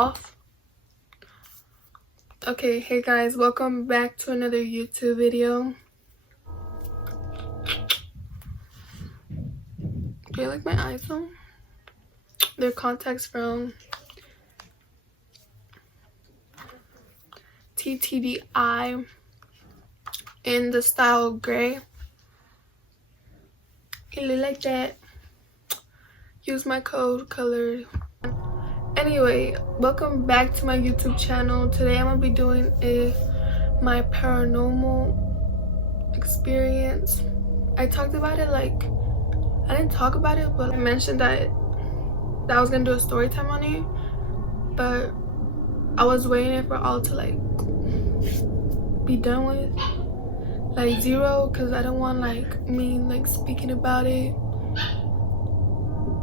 off. Okay, hey guys, welcome back to another YouTube video. Do you like my eyes though? They're contacts from TTDI in the style gray. You look like that. Use my code color. Anyway, welcome back to my YouTube channel. Today I'm gonna be doing my paranormal experience. I talked about it, like I didn't talk about it, but I mentioned that I was gonna do a story time on it, but I was waiting for all to like be done with, like 0, because I don't want like me like speaking about it,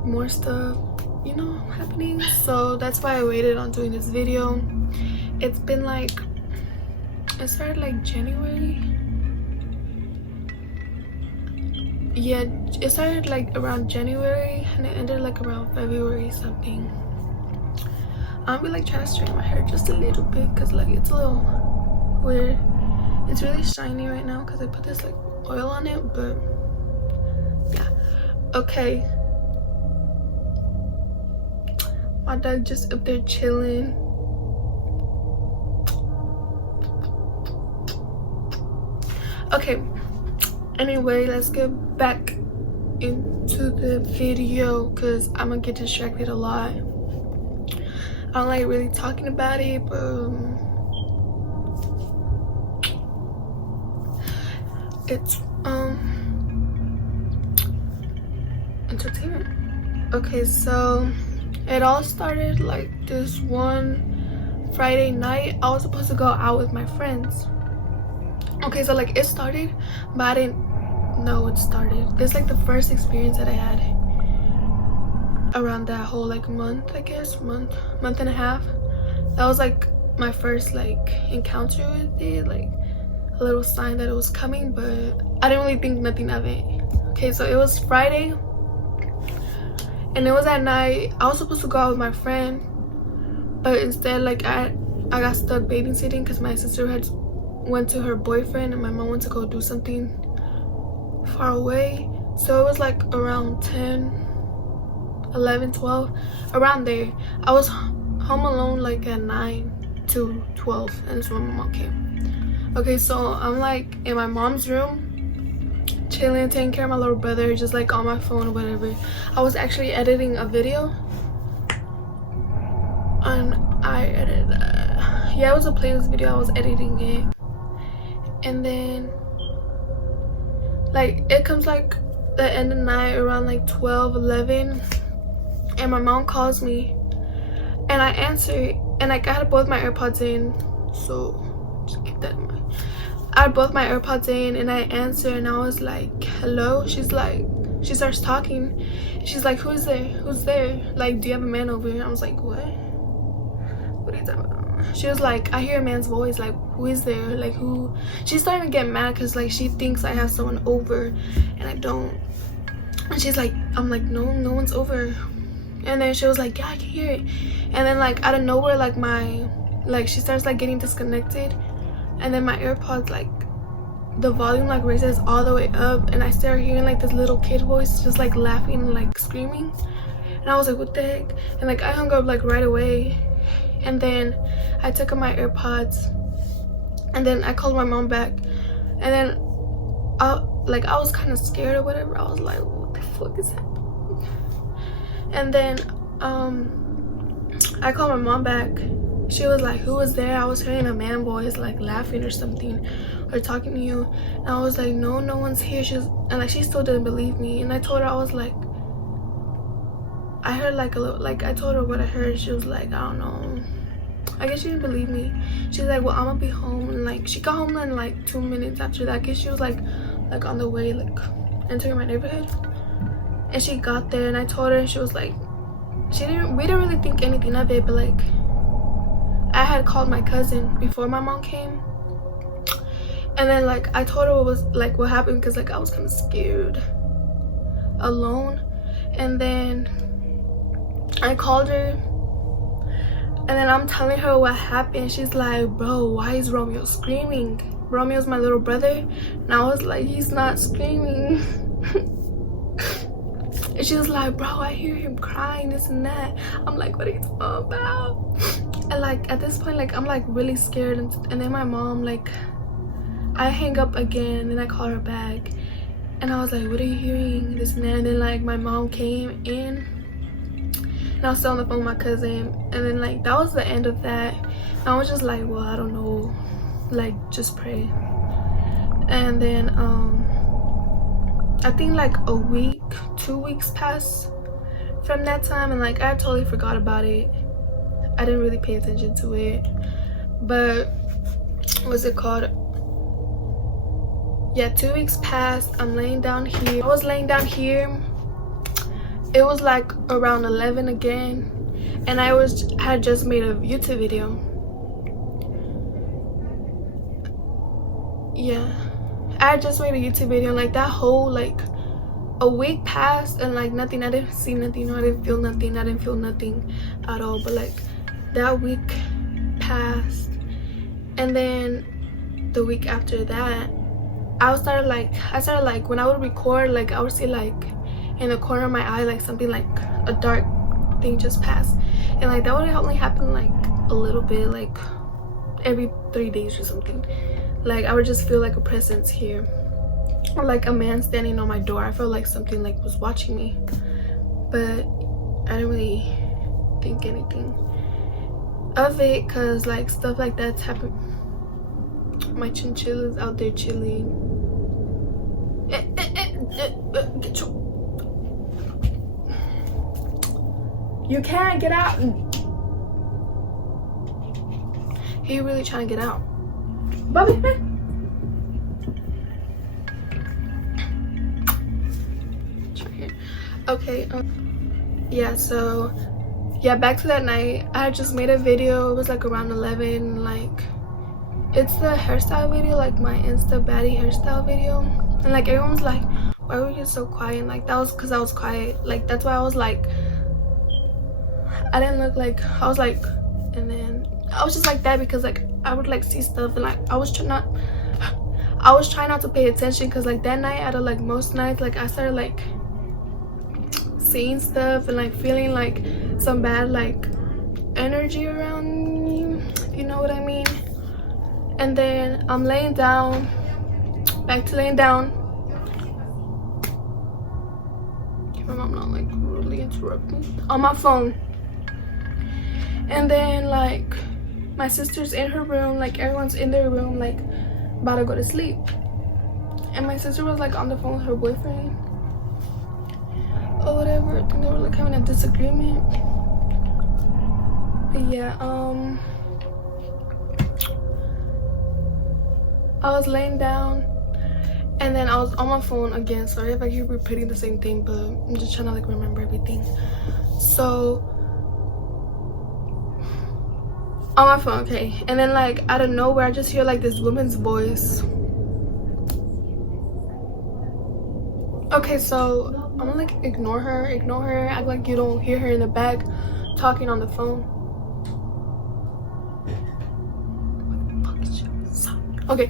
more stuff, you know, happening. So that's why I waited on doing this video. It's been like, it started like January. Yeah, it started like around January and it ended like around February something. I'll be like trying to straighten my hair just a little bit because like it's a little weird. It's really shiny right now because I put this like oil on it, but yeah. Okay, my dog just up there chilling. Okay, anyway, let's get back into the video because I'm gonna get distracted a lot. I don't like really talking about it, but it's entertainment. Okay, so it all started like this one Friday night. I was supposed to go out with my friends. Okay, so like it started, but I didn't know it started. This is like the first experience that I had around that whole like month, I guess, month and a half. That was like my first like encounter with it, like a little sign that it was coming, but I didn't really think nothing of it. Okay, so it was Friday and it was at night. I was supposed to go out with my friend, but instead like I got stuck babysitting because my sister had went to her boyfriend and my mom went to go do something far away. So it was like around 10, 11, 12, around there. I was home alone like at 9 to 12, and that's when my mom came. Okay, so I'm like in my mom's room chilling, taking care of my little brother, just like on my phone or whatever. I was actually editing a video and I edited yeah, it was a playlist video. I was editing it, and then like it comes like the end of the night around like 12, 11, and my mom calls me and I answer, and like I had both my AirPods in, so just keep that in mind. I had both my AirPods in and I answer and I was like, hello. She's like, she starts talking. She's like, who's there? Who's there? Like, do you have a man over here? I was like, what? What are you talking about? She was like, I hear a man's voice. Like, who is there? Like, who? She's starting to get mad because like she thinks I have someone over and I don't. And she's like, I'm like, no one's over. And then she was like, yeah, I can hear it. And then like out of nowhere, like she starts like getting disconnected, and then my AirPods, like the volume like raises all the way up, and I start hearing like this little kid voice just like laughing and like screaming, and I was like, what the heck? And like I hung up like right away, and then I took out my AirPods, and then I called my mom back, and then I was kind of scared or whatever. I was like, what the fuck is happening? And then I called my mom back. She was like, who was there? I was hearing a man voice like laughing or something, or talking to you. And I was like, no one's here. And like she still didn't believe me. And I told her, I was like, I heard like a little, like I told her what I heard. She was like, I don't know. I guess she didn't believe me. She's like, well, I'm gonna be home. And like she got home in like 2 minutes after that. I guess she was like on the way like entering my neighborhood. And she got there and I told her, and she was like, we didn't really think anything of it, but like I had called my cousin before my mom came, and then like I told her what happened, because like I was kind of scared alone. And then I called her And then I'm telling her what happened. She's like, bro, why is Romeo screaming? Romeo's my little brother. And I was like, he's not screaming. And she was like, bro, I hear him crying, this and that. I'm like, what are you talking about? And like at this point, like I'm like really scared. And then my mom, like, I hang up again and I call her back. And I was like, what are you hearing? This and that. And then like my mom came in. And I was still on the phone with my cousin. And then like that was the end of that. And I was just like, well, I don't know. Like, just pray. And then I think like a week, 2 weeks passed from that time, and like I totally forgot about it. I didn't really pay attention to it. But what's it called? Yeah, 2 weeks passed. I'm laying down here. I was laying down here. It was like around 11 again, and I had just made a YouTube video. Yeah, I had just made a YouTube video. Like that whole like a week passed and like nothing. I didn't see nothing. I didn't feel nothing. I didn't feel nothing at all. But like that week passed, and then the week after that, I started like when I would record, like I would see like in the corner of my eye like something like a dark thing just passed, and like that would only happen like a little bit, like every 3 days or something. Like I would just feel like a presence here, or like a man standing on my door. I felt like something like was watching me, but I didn't really think anything of it, because like stuff like that's happened. My chinchilla's out there chilling. Get you can't get out. He really trying to get out. Bobby. Okay, yeah, so yeah, back to that night. I had just made a video. It was like around 11. Like it's the hairstyle video, like my Insta baddie hairstyle video, and like everyone's like, why were you so quiet? And like that was because I was quiet. Like that's why I was like, I didn't look like I was like, and then I was just like that because like I would like see stuff, and like I was trying not to pay attention, because like that night out of like most nights, like I started like seeing stuff and like feeling like some bad like energy around me, if you know what I mean. And then I'm laying down, back to laying down. My mom not like rudely interrupt me on my phone. And then like my sister's in her room, like everyone's in their room, like about to go to sleep. And my sister was like on the phone with her boyfriend or whatever. I think they were like having a disagreement. But yeah, I was laying down, and then I was on my phone again. Sorry if I keep repeating the same thing, but I'm just trying to like remember everything. So on my phone, okay, and then like out of nowhere I just hear like this woman's voice. Okay, so I'm gonna like ignore her, act like you don't hear her in the back talking on the phone. What the fuck is she? Okay,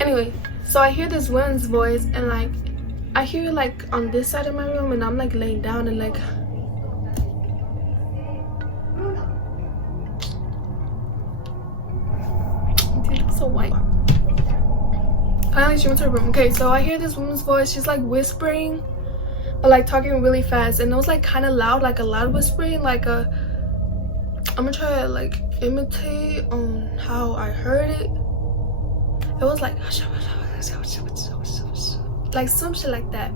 anyway, so I hear this woman's voice, and like I hear like on this side of my room, and I'm like laying down, and like so white. Finally she went to her room. Okay, so I hear this woman's voice. She's like whispering, but like talking really fast, and it was like kind of loud, like a loud whispering, like a, I'm gonna try to like imitate on how I heard it. It was like like some shit like that,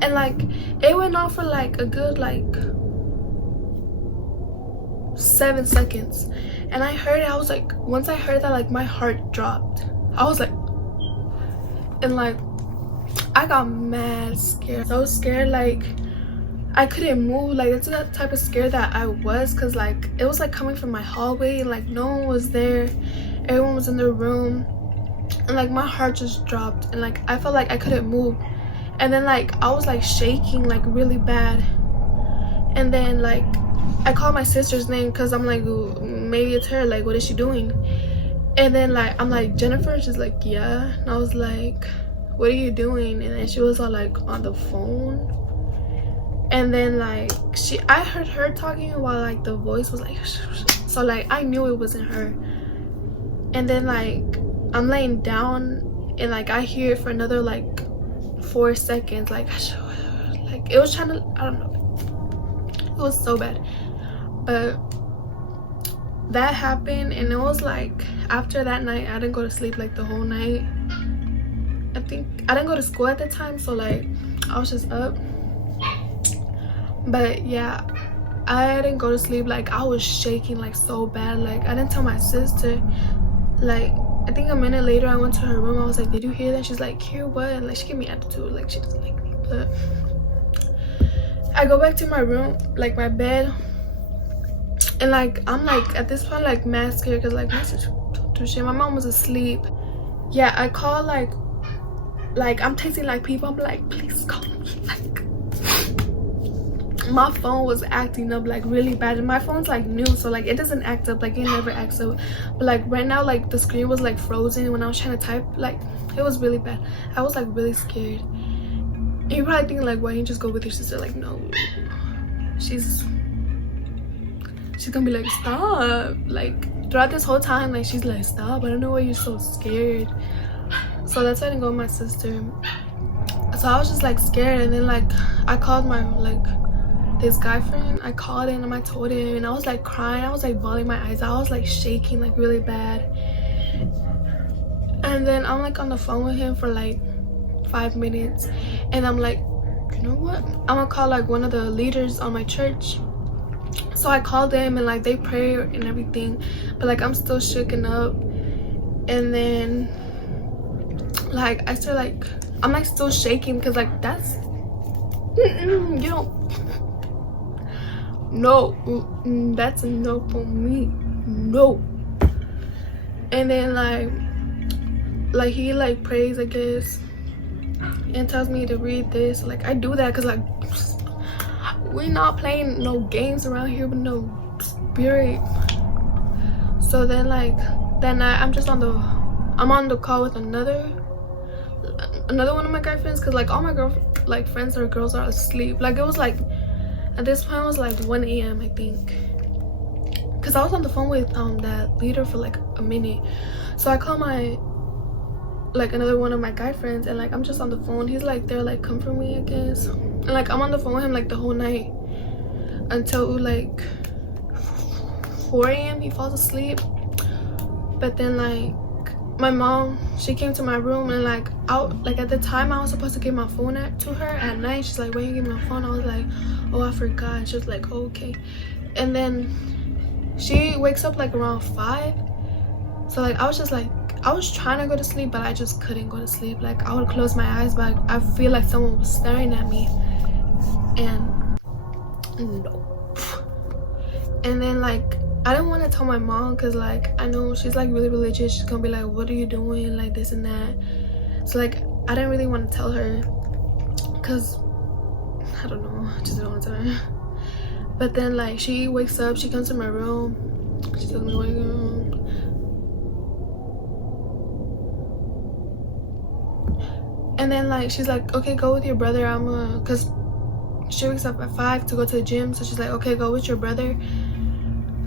and like it went on for like a good like 7 seconds. And I heard it, I was like, once I heard that, like my heart dropped. I was like, and like I got mad scared. So scared, like I couldn't move. Like that's the type of scared that I was, because like it was like coming from my hallway, and like no one was there, everyone was in their room, and like my heart just dropped, and like I felt like I couldn't move. And then like I was like shaking like really bad, And then like I called my sister's name because I'm like, ooh, maybe it's her, like what is she doing? And then like I'm like, Jennifer? She's like, yeah. And I was like, what are you doing? And then she was all like on the phone. And then like I heard her talking while like the voice was like so like I knew it wasn't her. And then like I'm laying down and like I hear it for another like 4 seconds, like it was trying to, I don't know, it was so bad. But that happened, and it was like after that night I didn't go to sleep like the whole night. I think I didn't go to school at the time, so like I was just up. But yeah, I didn't go to sleep. Like I was shaking like so bad. Like I didn't tell my sister. Like I think a minute later I went to her room. I was like, did you hear that? She's like, hear what? And like she gave me attitude, like she doesn't like me. But I go back to my room, like my bed, and like I'm like at this point like mad scared because like my sister don't do shit. My mom was asleep. Yeah, I call like I'm texting like people. I'm like, please call me. Like my phone was acting up like really bad, and my phone's like new, so like it doesn't act up, like it never acts up. But like right now, like the screen was like frozen when I was trying to type. Like it was really bad. I was like really scared. And you're probably thinking like, why didn't you just go with your sister? Like no, she's gonna be like, stop. Like throughout this whole time, like she's like, stop, I don't know why you're so scared. So that's why I didn't go with my sister. So I was just like scared, and then like I called my like this guy friend. I called him and I told him, and I was like crying. I was like bawling my eyes out. I was like shaking like really bad. And then I'm like on the phone with him for like 5 minutes, and I'm like, you know what, I'm gonna call like one of the leaders on my church. So I called them, and like they pray and everything, but like I'm still shooken up. And then like I still like I'm like still shaking because like that's you know, no, that's a no for me, no. And then like he like prays, I guess, and tells me to read this. Like I do that because like we not playing no games around here with no spirit. So then like that night I'm on the call with another one of my guy friends, because like all my friends or girls are asleep. Like it was like at this point it was like 1 a.m. I think, because I was on the phone with that leader for like a minute. So I call my like another one of my guy friends, and like I'm just on the phone. He's like there like comfort me, I guess. And like I'm on the phone with him like the whole night until like 4 a.m. he falls asleep. But then like my mom, she came to my room, and like at the time I was supposed to give my phone to her at night. She's like, why you give me my phone? I was like, oh, I forgot. And she was like, oh, okay. And then she wakes up like around 5. So like I was just like, I was trying to go to sleep, but I just couldn't go to sleep. Like I would close my eyes, but I feel like someone was staring at me, and no. And then like I didn't want to tell my mom because like I know she's like really religious. She's gonna be like, what are you doing, like this and that. So like I didn't really want to tell her because I don't know, I just didn't want to tell her. But then like she wakes up, she comes to my room, she tells me, wake up. And then like she's like, okay, go with your brother. Because she wakes up at 5 to go to the gym. So she's like, okay, go with your brother.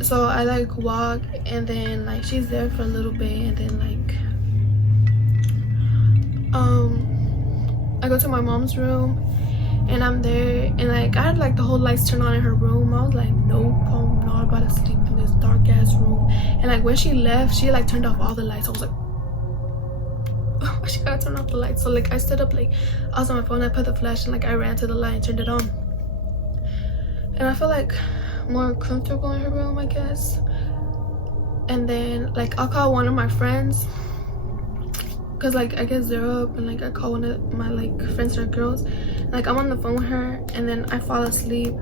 So I like walk, and then like she's there for a little bit, and then like I go to my mom's room, and I'm there, and like I had like the whole lights turned on in her room. I was like, nope, I'm not about to sleep in this dark ass room. And like when she left, she like turned off all the lights. I was like, she gotta turn off the light. So like I stood up, like I was on my phone, I put the flash, and like I ran to the light and turned it on. And I feel like more comfortable in her room, I guess. And then like I'll call one of my friends, because like I guess they're up, and like I call one of my like friends that are girls, and, like I'm on the phone with her, and then I fall asleep.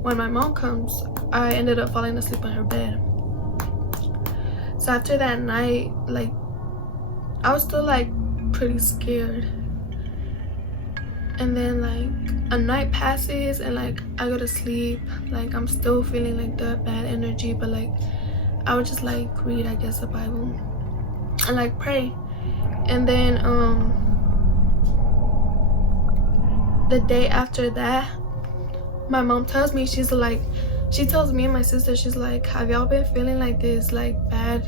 When my mom comes, I ended up falling asleep on her bed. So after that night, like I was still like pretty scared. And then like a night passes and like I go to sleep, like I'm still feeling like the bad energy, but like I would just like read, I guess, the Bible and like pray. And then the day after that, my mom tells me, she tells me and my sister, she's like, have y'all been feeling like this like bad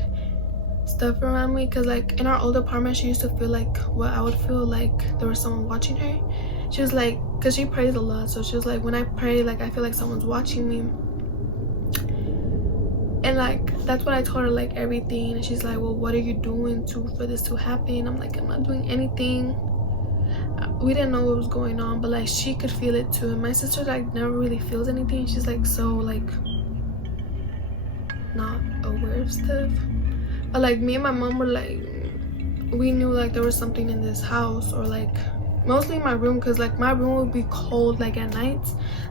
stuff around me? Because like in our old apartment, she used to feel like what I would feel, like there was someone watching her. She was like, because she prays a lot, so she was like, when I pray, like I feel like someone's watching me. And like that's when I told her like everything, and she's like, well, what are you doing for this to happen? I'm like, I'm not doing anything. We didn't know what was going on, but like she could feel it too. And my sister like never really feels anything. She's like so like not aware of stuff. But like me and my mom were like, we knew like there was something in this house, or like mostly in my room, because like my room would be cold like at night.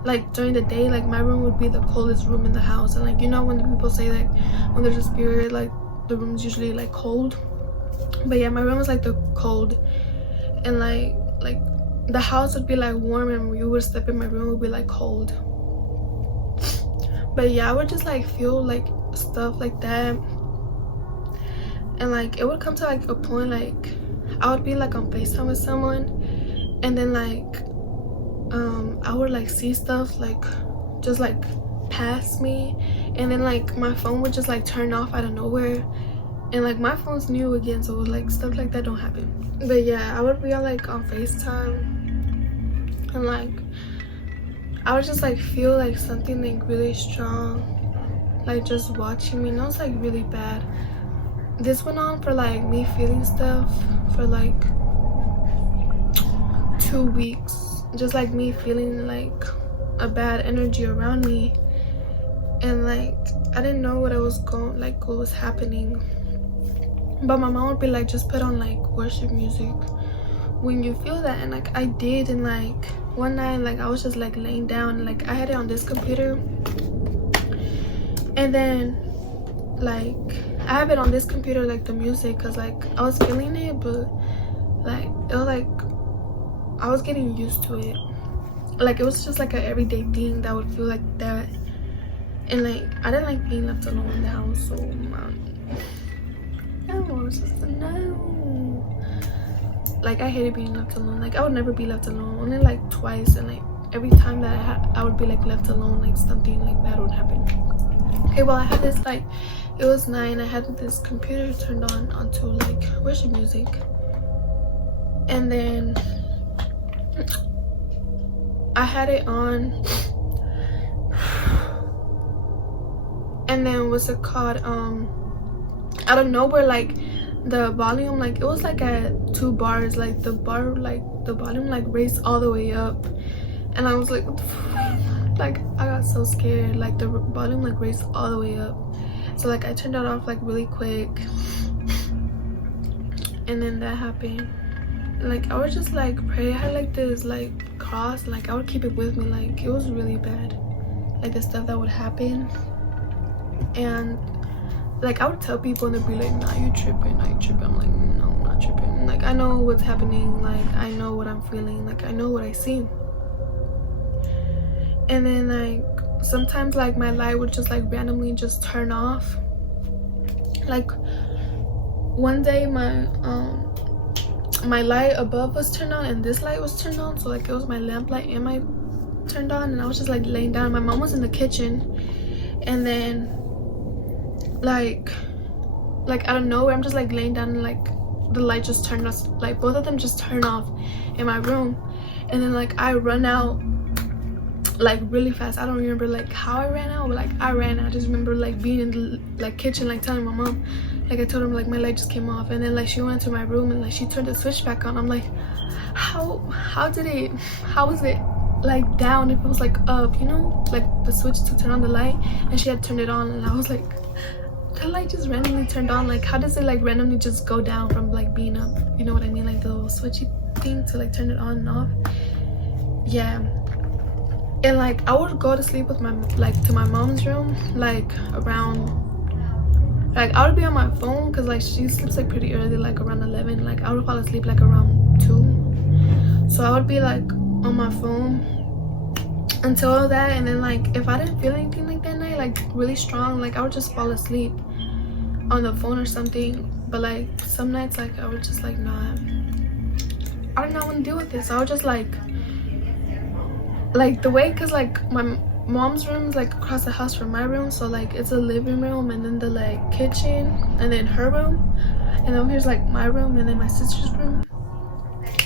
Like during the day, like my room would be the coldest room in the house. And like, you know, when the people say like when there's a spirit, like the room's usually like cold. But yeah, my room was like the cold. And like the house would be like warm, and you would step in my room, it would be like cold. But yeah, I would just like feel like stuff like that. And like it would come to like a point, like I would be like on FaceTime with someone, and then like I would like see stuff like just like pass me, and then like my phone would just like turn off out of nowhere. And like my phone's new again, so like stuff like that don't happen. But yeah, I would be like on FaceTime, and like I would just like feel like something like really strong like just watching me, and it was like really bad. This went on for like me feeling stuff for like 2 weeks, just like me feeling like a bad energy around me. And like I didn't know what was happening. But my mom would be like, just put on like worship music when you feel that. And like I did. And like one night, like I was just like laying down, and like I had it on this computer, and then like I have it on this computer, like the music, because like I was feeling it, but like it was like I was getting used to it. Like it was just like an everyday thing that would feel like that. And like I didn't like being left alone in the house, so no, like I hated being left alone. Like I would never be left alone, only like twice, and like every time that I would be like left alone, like something like bad would happen. Okay, well I had this like, it was 9, I had this computer turned on onto like worship music, and then I had it on, and then what's it called, out of nowhere, like the volume, like it was like at 2 bars, like the volume like raised all the way up, and I was like, what the fuck? Like I got so scared. Like the volume like raised all the way up, so like I turned it off like really quick, and then that happened. Like I would just like pray. I had like this like cross, and like I would keep it with me. Like it was really bad, like the stuff that would happen. And like I would tell people, and they'd be like, nah, you tripping, nah, you tripping. I'm like, no, I'm not tripping. Like I know what's happening, like I know what I'm feeling, like I know what I see. And then like sometimes like my light would just like randomly just turn off. Like one day my light above was turned on, and this light was turned on, so like it was my lamp light and my turned on, and I was just like laying down. My mom was in the kitchen, and then like out of nowhere I'm just like laying down, and like the light just turned off, like both of them just turned off in my room. And then like I run out like really fast. I don't remember like how I ran out, but like I ran out. I just remember like being in the like kitchen, like telling my mom, like I told her like my light just came off. And then like she went to my room, and like she turned the switch back on. I'm like, how was it like down if it was like up, you know, like the switch to turn on the light, and she had turned it on. And I was like, the light just randomly turned on. Like how does it like randomly just go down from like being up, you know what I mean, like the little switchy thing to like turn it on and off. Yeah. And like I would go to sleep with my like to my mom's room like around, like I would be on my phone, because like she sleeps like pretty early, like around 11. Like I would fall asleep like around 2, so I would be like on my phone until that, and then like if I didn't feel anything like that night, like really strong, like I would just fall asleep on the phone or something. But like some nights, like I would just like not, I don't know, I want to deal with this. So I would just like the way, because like my mom's room is like across the house from my room, so like it's a living room and then the like kitchen and then her room, and then here's like my room and then my sister's room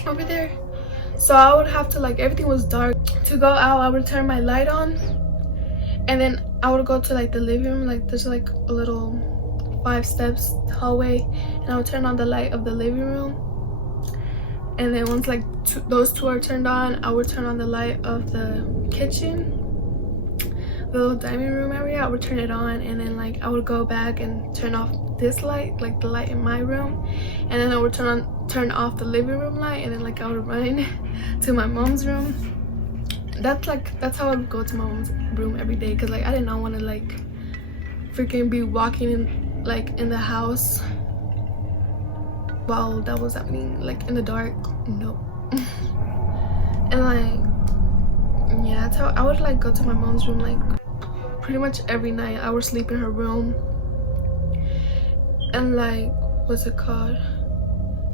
over there. So I would have to, like, everything was dark. To go out, I would turn my light on, and then I would go to like the living room, like there's like a little 5 steps hallway, and I would turn on the light of the living room, and then once like those two are turned on, I would turn on the light of the kitchen, the little dining room area. I would turn it on, and then like I would go back and turn off this light, like the light in my room, and then I would turn off the living room light, and then like I would run to my mom's room. That's how I would go to my mom's room every day, because like I did not want to like freaking be walking in like in the house while that was happening, like in the dark. No. And like yeah, that's how I would like go to my mom's room like pretty much every night. I would sleep in her room, and like what's it called,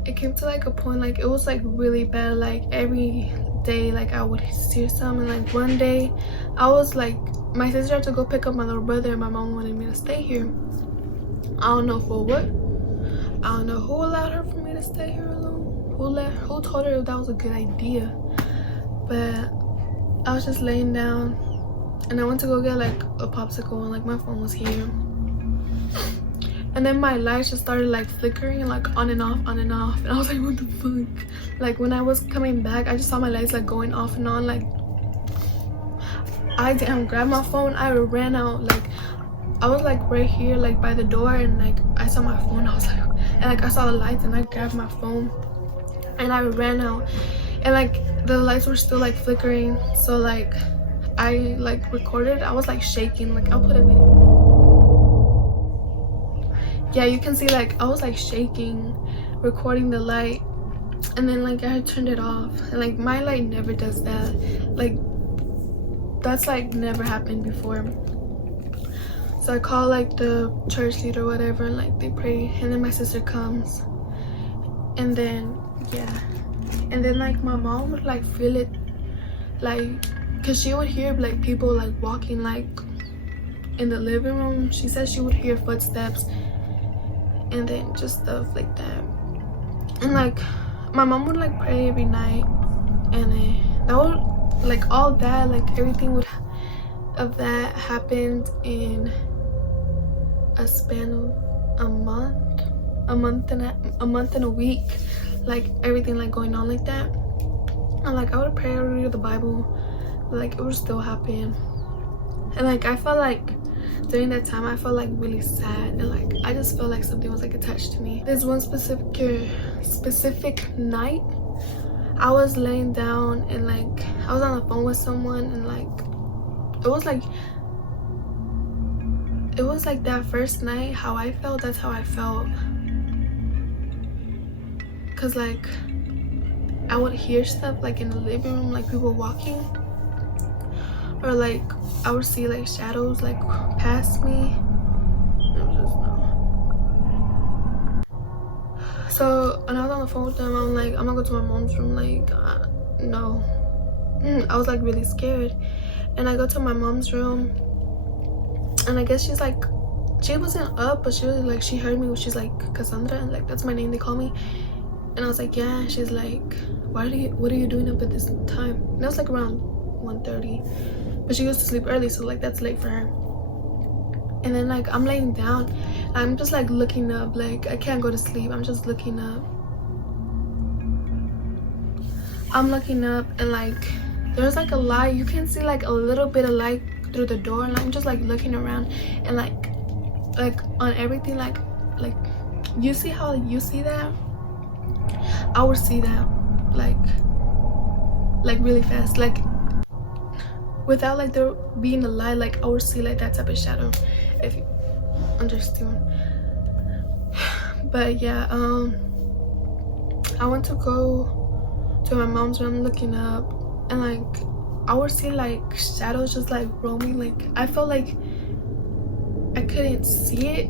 it came to like a point, like it was like really bad, like every day like I would see something. Like one day I was like, my sister had to go pick up my little brother, and my mom wanted me to stay here. I don't know for what. I don't know who allowed her for me to stay here alone, who told her that was a good idea. But I was just laying down, and I went to go get like a popsicle, and like my phone was here, and then my lights just started like flickering, like on and off, and I was like, what the fuck? Like when I was coming back, I just saw my lights like going off and on. Like I didn't grab my phone, I ran out. Like I was like right here like by the door, and like I saw my phone, I was like, and like I saw the lights, and I grabbed my phone and I ran out, and like the lights were still like flickering. So like I like recorded, I was like shaking. Like I'll put a video. Yeah, you can see like I was like shaking recording the light, and then like I turned it off, and like my light never does that. Like that's like never happened before. So I call like the church leader or whatever, and like they pray, and then my sister comes, and then yeah, and then like my mom would like feel it, like because she would hear like people like walking like in the living room. She said she would hear footsteps and then just stuff like that. And like my mom would like pray every night, and then that would like all that, like everything would of that happened in a span of a month and a week. Like everything like going on like that, and like I would pray, I would read the Bible, but like it would still happen. And like I felt like during that time I felt like really sad, and like I just felt like something was like attached to me. There's one specific night I was laying down, and like I was on the phone with someone, and like it was like that first night how I felt, that's how I felt. Cause like I would hear stuff like in the living room, like people walking, or like I would see like shadows like past me. I was just no. So when I was on the phone with them, I'm like, I'm gonna go to my mom's room. Like no. I was like really scared, and I go to my mom's room, and I guess she's like, she wasn't up, but she was like, she heard me. She's like, Cassandra, and like that's my name, they call me. And I was like, yeah. She's like, what are you doing up at this time? And that was like around 1:30, but she used to sleep early, so like that's late for her. And then like I'm laying down, I'm just like looking up, like I can't go to sleep, I'm just looking up. I'm looking up, and like there's like a light, you can see like a little bit of light through the door, and I'm just like looking around, and like on everything, like you see how you see that, I would see that like really fast, like without like there being a light, like I would see like that type of shadow, if you understand. But yeah, I went to go to my mom's room, looking up, and like I would see like shadows just like roaming. Like I felt like I couldn't see it,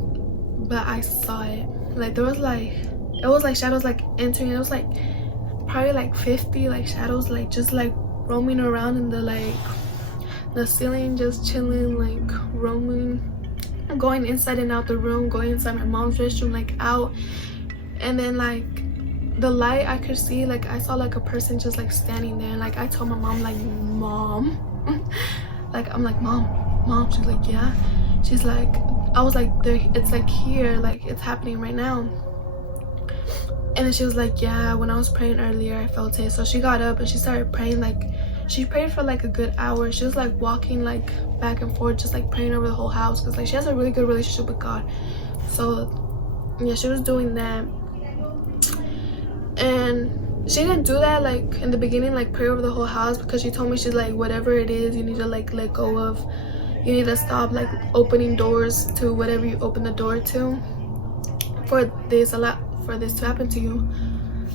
but I saw it. Like there was like, it was like shadows like entering. It was like probably like 50 like shadows like just like roaming around in the like the ceiling, just chilling, like roaming, going inside and out the room, going inside my mom's restroom, like out. And then like the light I could see, like I saw like a person just like standing there. And like I told my mom, like, Mom, like I'm like, mom. She's like, yeah. She's like, I was like, there, it's like here, like it's happening right now. And then she was like, yeah, when I was praying earlier I felt it. So she got up and she started praying. Like she prayed for like a good hour. She was like walking like back and forth, just like praying over the whole house, because like she has a really good relationship with God. So yeah, she was doing that. And she didn't do that like in the beginning, like pray over the whole house, because she told me, she's like, whatever it is you need to like let go of. You need to stop like opening doors to whatever you open the door to for this to happen to you.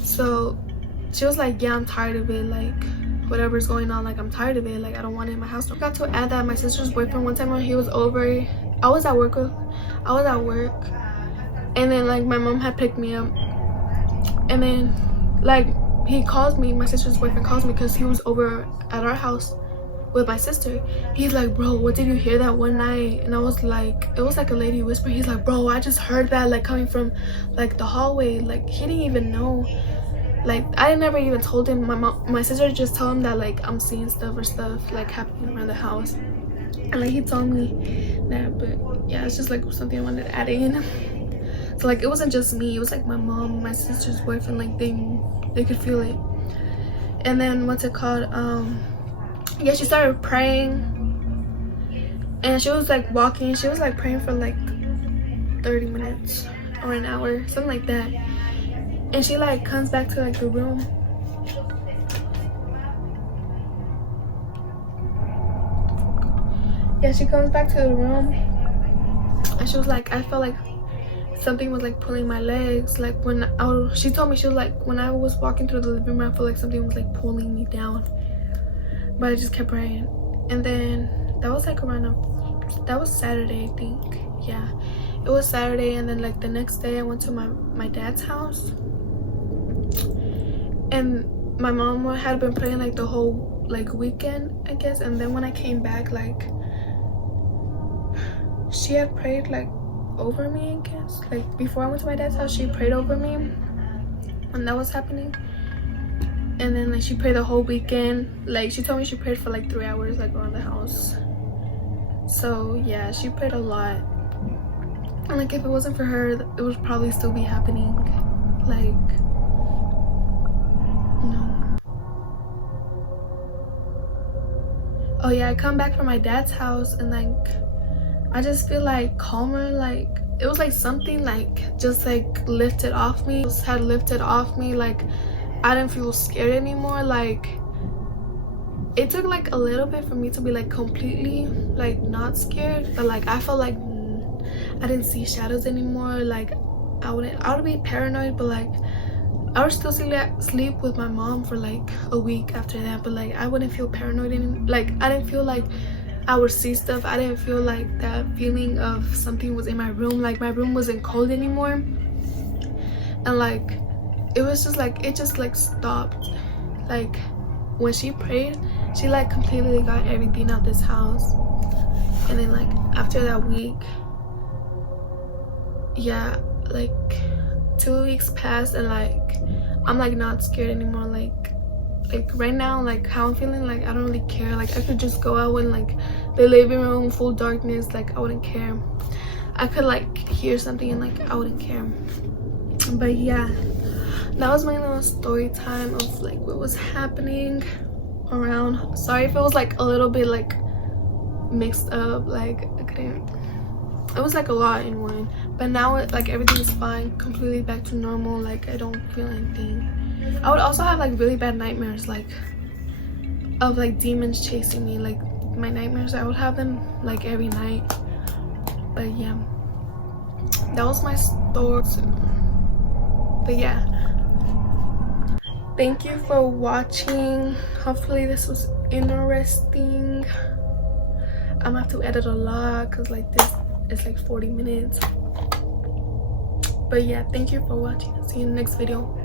So she was like, yeah, I'm tired of it, like whatever's going on, like I'm tired of it, like I don't want it in my house. I got to add that my sister's boyfriend, one time when he was over, I was at work, and then like my mom had picked me up, and then like he calls me, my sister's boyfriend calls me, because he was over at our house with my sister. He's like, bro, what did you hear that one night? And I was like, it was like a lady whisper. He's like, bro, I just heard that like coming from like the hallway. Like he didn't even know. Like I never even told him. My sister just told him that like I'm seeing stuff like happening around the house, and like he told me that. But yeah, it's just like something I wanted to add in. So like it wasn't just me, it was like my mom, my sister's boyfriend, like they could feel it. And then what's it called, yeah, she started praying, and she was like walking, she was like praying for like 30 minutes or an hour, something like that. And she like comes back to like the room, yeah, she comes back to the room, and she was like, I felt like something was like pulling my legs. Like when she told me, she was like, when I was walking through the living room, I felt like something was like pulling me down, but I just kept praying. And then that was like that was Saturday, I think. Yeah, it was Saturday. And then like the next day I went to my dad's house, and my mom had been praying like the whole like weekend, I guess. And then when I came back, like she had prayed like over me, I guess. Like before I went to my dad's house, she prayed over me when that was happening. And then like she prayed the whole weekend. Like she told me she prayed for like 3 hours like around the house. So yeah, she prayed a lot. And like if it wasn't for her, it would probably still be happening. Like no. Oh yeah, I come back from my dad's house, and like I just feel like calmer. Like it was like something like just like lifted off me. It had lifted off me. Like I didn't feel scared anymore. Like it took like a little bit for me to be like completely like not scared, but like I felt like I didn't see shadows anymore. Like I would be paranoid, but like I would still sleep with my mom for like a week after that, but like I wouldn't feel paranoid anymore. Like I didn't feel like I would see stuff. I didn't feel like that feeling of something was in my room. Like my room wasn't cold anymore, and like it was just like it just like stopped. Like when she prayed, she like completely got everything out this house. And then like after that week, yeah, like 2 weeks passed, and like I'm like not scared anymore. Like right now, like how I'm feeling, like I don't really care. Like I could just go out in like the living room, full darkness, like I wouldn't care. I could like hear something and like I wouldn't care. But yeah, that was my little story time of like what was happening around. Sorry if it was like a little bit like mixed up, like it was like a lot in one, but now like everything's fine, completely back to normal. Like I don't feel anything. I would also have like really bad nightmares, like of like demons chasing me. Like my nightmares, I would have them like every night. But yeah, that was my story. But yeah, thank you for watching. Hopefully this was interesting. I'm gonna have to edit a lot because like this is like 40 minutes. But yeah, thank you for watching. See you in the next video.